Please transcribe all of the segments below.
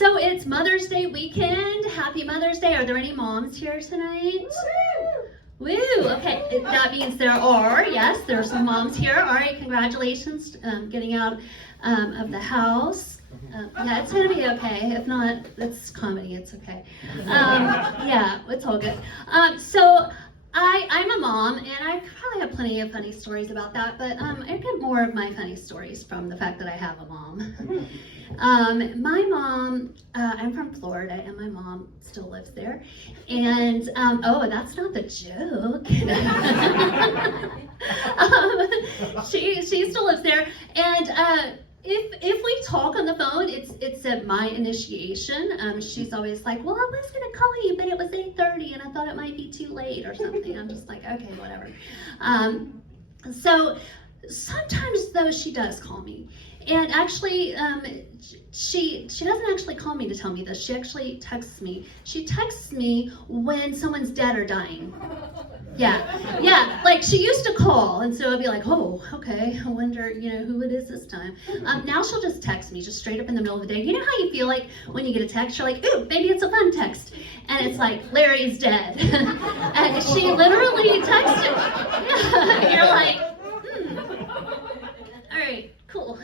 So it's Mother's Day weekend. Happy Mother's Day. Are there any moms here tonight? Woo! Okay, that means there are, yes, there are some moms here. All right, congratulations getting out of the house. Yeah, it's gonna be okay. If not, it's comedy, it's okay. Yeah, it's all good. So I'm a mom, and I probably have plenty of funny stories about that, but I get more of my funny stories from the fact that I have a mom. My mom, I'm from Florida, and my mom still lives there. And, oh, that's not the joke. She still lives there. And if we talk on the phone, it's at my initiation. She's always like, well, I was going to call you, but it was 8:30, and I thought it might be too late or something. I'm just like, okay, whatever. So sometimes, though, she does call me. And actually, she doesn't actually call me to tell me this. She actually texts me. She texts me when someone's dead or dying. Yeah, like she used to call, and so I'd be like, oh, okay, I wonder, who it is this time. Now she'll just text me, just straight up in the middle of the day. You know how you feel like when you get a text, you're like, ooh, maybe it's a fun text. And it's like, Larry's dead. And she literally texted, yeah, you're like, all right, cool.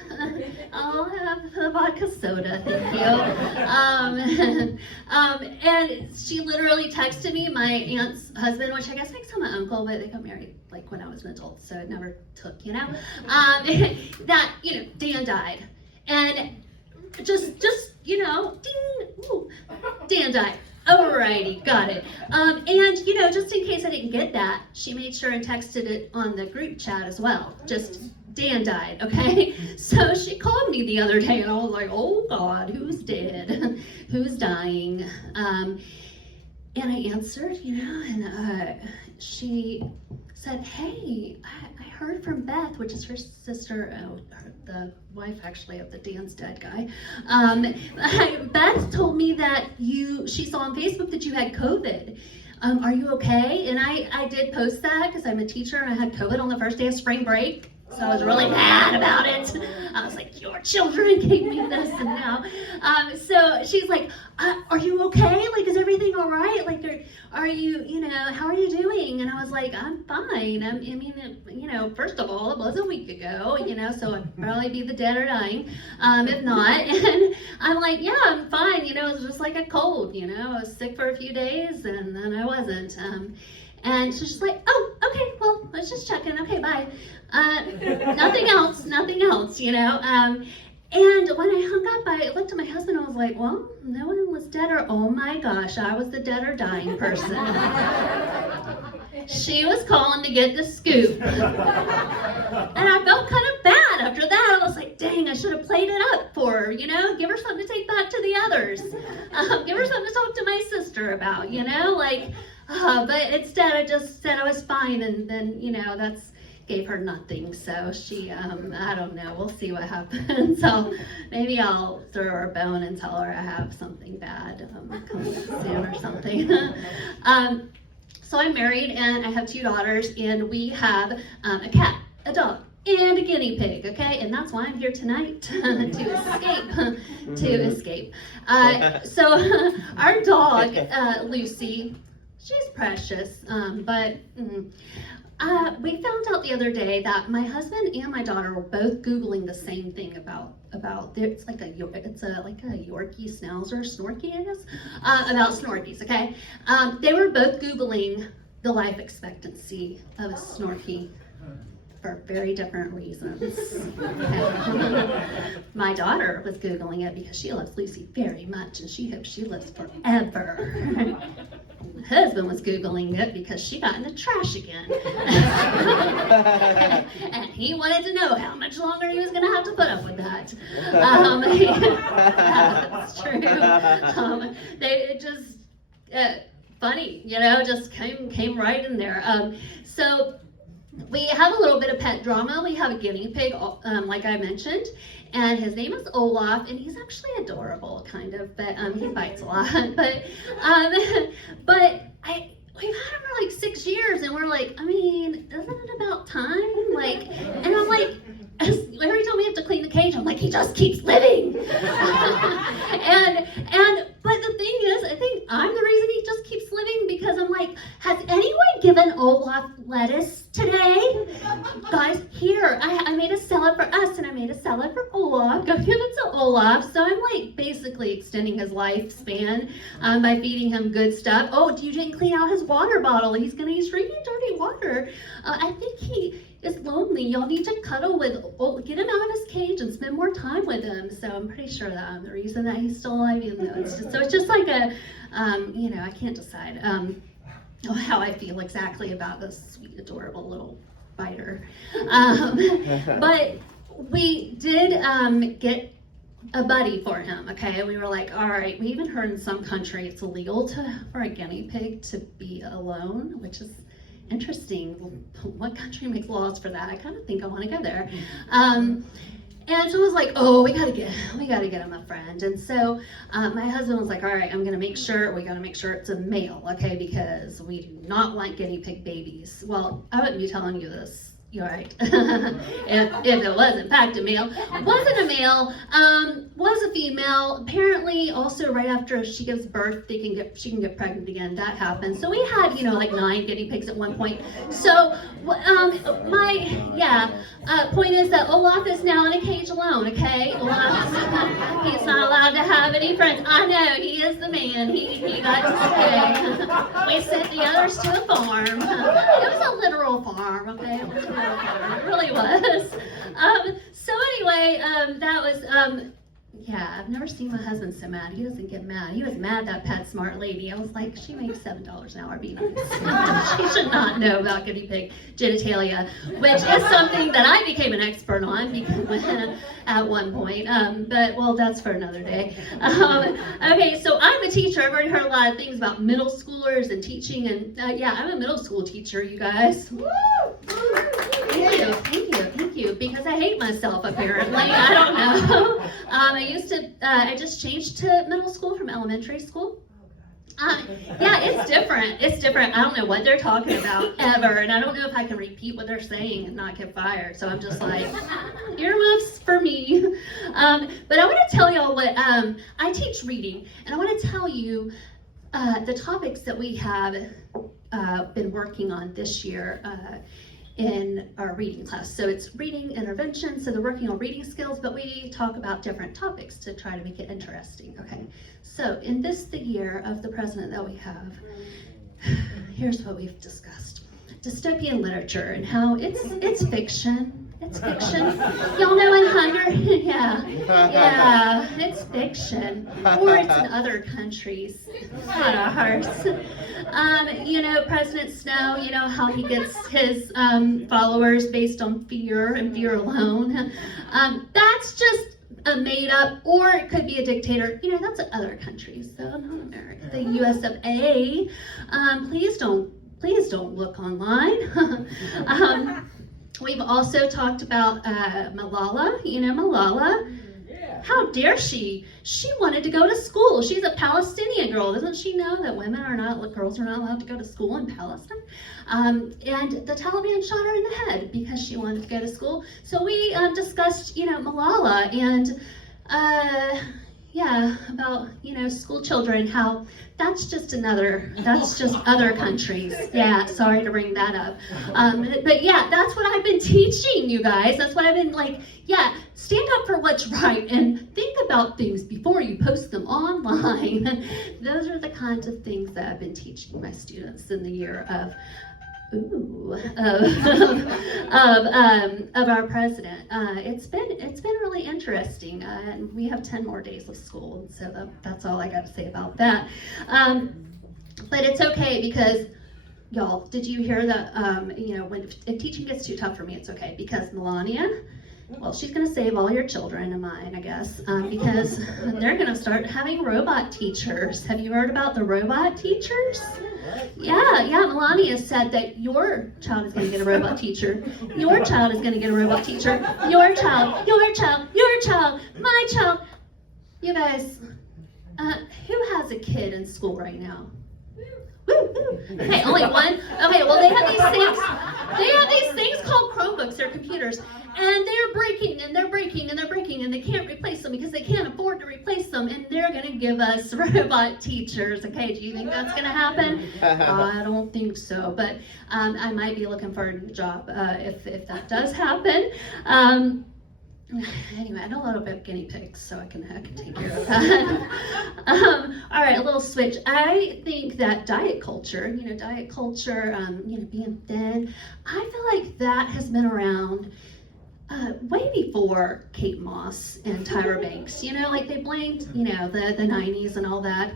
I'll have a vodka soda, thank you. And she literally texted me, my aunt's husband, which I guess makes him my uncle, but they got married like when I was an adult, so it never took, that, Dan died. And just, ding, ooh, Dan died. Alrighty, got it. And, just in case I didn't get that, she made sure and texted it on the group chat as well. Just, Dan died, okay? So she called me the other day, and I was like, oh God, who's dead? Who's dying? And I answered, and she said, hey, I heard from Beth, which is her sister, the wife actually of the Dan's dead guy. Beth told me that she saw on Facebook that you had COVID. Are you okay? And I did post that because I'm a teacher and I had COVID on the first day of spring break. So I was really mad about it. I was like, your children gave me this, and now. So she's like, are you okay? Like, is everything all right? Like, are you, how are you doing? And I was like, I'm fine. I mean, first of all, it was a week ago, so I'd probably be the dead or dying, if not. And I'm like, yeah, I'm fine. It was just like a cold, I was sick for a few days, and then I wasn't. And she's just like, oh, okay, well, let's just check in. Okay, bye. Nothing else, and when I hung up, I looked at my husband and I was like, well, no one was dead or, oh my gosh, I was the dead or dying person. She was calling to get the scoop. And I felt kind of bad after that. I was like, dang, I should have played it up for her, give her something to take back to the others. Give her something to talk to my sister about, but instead I just said I was fine, and then, that's gave her nothing. So she, I don't know, we'll see what happens. So maybe I'll throw her a bone and tell her I have something bad coming soon or something. So I'm married and I have 2 daughters, and we have a cat, a dog, and a guinea pig, okay? And that's why I'm here tonight, to escape. So our dog, Lucy, she's precious, but we found out the other day that my husband and my daughter were both Googling the same thing about it's like a Yorkie Schnauzer, Snorky, I guess, about Snorkies, okay? They were both Googling the life expectancy of a Snorky for very different reasons. Okay. My daughter was Googling it because she loves Lucy very much, and she hopes she lives forever. My husband was Googling it because she got in the trash again. And he wanted to know how much longer he was going to have to put up with that. That's true. They just, funny, just came right in there. So we have a little bit of pet drama. We have a guinea pig, like I mentioned, and his name is Olaf, and he's actually adorable, kind of, but he bites a lot. But we've had him for like 6 years, and we're like, isn't it about time? Like, and I'm like, every time we have to clean the cage, I'm like, he just keeps living. and lettuce today? Guys, here, I made a salad for us and I made a salad for Olaf. Go give it to Olaf. So I'm like basically extending his lifespan by feeding him good stuff. Oh, you didn't clean out his water bottle. He's drinking dirty water. I think he is lonely. Y'all need to cuddle with, get him out of his cage and spend more time with him. So I'm pretty sure that I'm the reason that he's still alive, even though it's just like a, I can't decide how I feel exactly about this sweet, adorable little biter. But we did get a buddy for him, okay? We were like, all right, we even heard in some country it's illegal for a guinea pig to be alone, which is interesting. What country makes laws for that? I kind of think I want to go there. And so I was like, oh, we gotta get him a friend. And so my husband was like, all right, we gotta make sure it's a male, okay? Because we do not want guinea pig babies. Well, I wouldn't be telling you this. You're right. if it was in fact a male. It wasn't a male, was a female. Apparently also right after she gives birth, she can get pregnant again. That happens. So we had, like 9 guinea pigs at one point. So point is that Olaf is now in a cage alone, okay? He's not allowed to have any friends. I know, he is the man. He got to stay. We sent the others to a farm. It was a literal farm, okay? It really was. So anyway, that was, I've never seen my husband so mad. He doesn't get mad. He was mad, that PetSmart lady. I was like, she makes $7 an hour, be nice. She should not know about guinea pig genitalia, which is something that I became an expert on at one point. But, well, that's for another day. Okay, so I'm a teacher. I've already heard a lot of things about middle schoolers and teaching. And, I'm a middle school teacher, you guys. Woo! Thank you, because I hate myself, apparently. I don't know. I just changed to middle school from elementary school. It's different. I don't know what they're talking about ever, and I don't know if I can repeat what they're saying and not get fired. So I'm just like, earmuffs for me. But I want to tell y'all what, I teach reading, and I want to tell you the topics that we have been working on this year in our reading class. So it's reading intervention, so they're working on reading skills, but we talk about different topics to try to make it interesting, okay? So in the year of the president that we have, here's what we've discussed. Dystopian literature and how it's fiction. It's fiction. Y'all know in Hunger? Yeah, it's fiction. Or it's in other countries, not ours. President Snow, how he gets his followers based on fear and fear alone. That's just a made up, or it could be a dictator. That's in other countries, so not America. The US of A. Please don't look online. We've also talked about Malala. Malala? Yeah. How dare she? She wanted to go to school. She's a Palestinian girl. Doesn't she know that girls are not allowed to go to school in Palestine? And the Taliban shot her in the head because she wanted to go to school. So we discussed, Malala and about, school children, how that's just other countries. Yeah, sorry to bring that up. But yeah, that's what I've been teaching you guys. That's what I've been stand up for what's right and think about things before you post them online. Those are the kinds of things that I've been teaching my students in the year of our president. It's been really interesting, and we have 10 more days of school, and so that's all I got to say about that. But it's okay, because y'all, did you hear that? If teaching gets too tough for me, it's okay, because Melania, well, she's going to save all your children and mine, I guess, because they're going to start having robot teachers. Have you heard about the robot teachers? Yeah, Melania said that your child is going to get a robot teacher. Your child is going to get a robot teacher. Your child, my child. You guys, who has a kid in school right now? Woo, woo. Okay, only one. Okay, well they have these things. They have these things called Chromebooks. They're computers, and they're breaking and they're breaking and they're breaking, and they can't replace them because they can't afford to replace them. And they're gonna give us robot teachers. Okay, do you think that's gonna happen? I don't think so, but I might be looking for a new job if that does happen. Anyway, I know a lot about guinea pigs, so I can take care of that. All right, a little switch. I think that diet culture, being thin, I feel like that has been around way before Kate Moss and Tyra Banks. Like they blamed, the 90s and all that.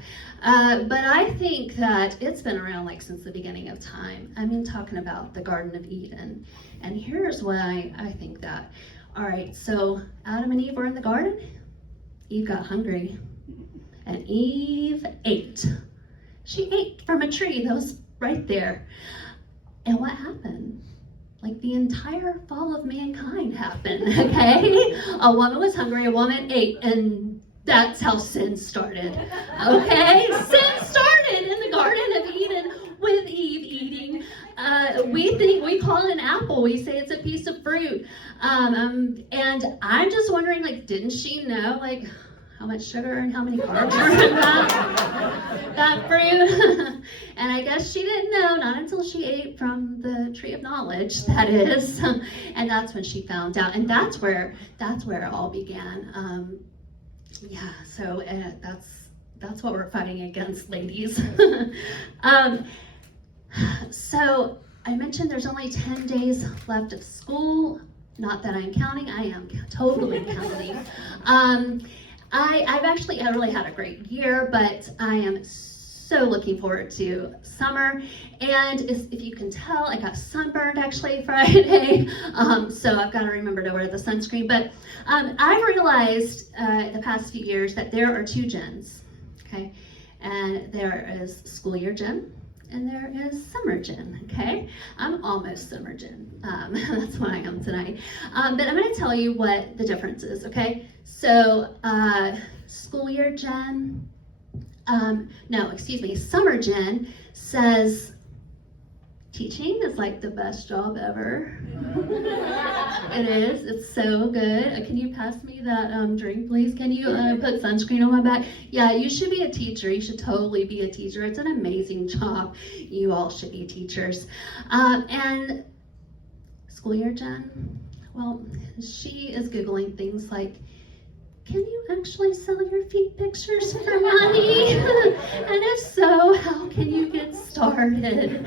But I think that it's been around like since the beginning of time. I mean, talking about the Garden of Eden. And here's why I think that. All right, so Adam and Eve were in the garden. Eve got hungry, and Eve ate. She ate from a tree that was right there. And what happened? Like the entire fall of mankind happened, okay? A woman was hungry, a woman ate, and that's how sin started, okay? Sin started in the Garden of Eden with Eve eating. We call it an apple. We say it's a piece of fruit. And I'm just wondering, like, didn't she know, like, how much sugar and how many carbs were in that fruit? And I guess she didn't know, not until she ate from the tree of knowledge, that is. And that's when she found out. And that's where it all began. So that's what we're fighting against, ladies. So I mentioned there's only 10 days left of school. Not that I'm counting, I am totally counting. I really had a great year, but I am so looking forward to summer. And if you can tell, I got sunburned actually Friday, so I've got to remember to wear the sunscreen. But I've realized the past few years that there are two gens, okay? And there is school year gen, and there is summer gen, okay? I'm almost summer gen. That's what I am tonight. But I'm going to tell you what the difference is, okay? So school year gen, summer gen says teaching is like the best job ever. It is. It's so good. Can you pass me that drink, please? Can you put sunscreen on my back? Yeah, you should be a teacher. You should totally be a teacher. It's an amazing job. You all should be teachers. And school year Jen, well, she is Googling things like, can you actually sell your feet pictures for money? And if so, how can you get started?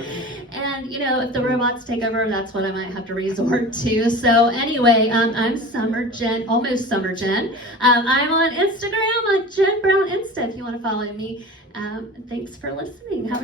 And if the robots take over, that's what I might have to resort to. So anyway, I'm Summer Jen, almost Summer Jen. I'm on Instagram, Jen Brown Insta, if you want to follow me. Thanks for listening.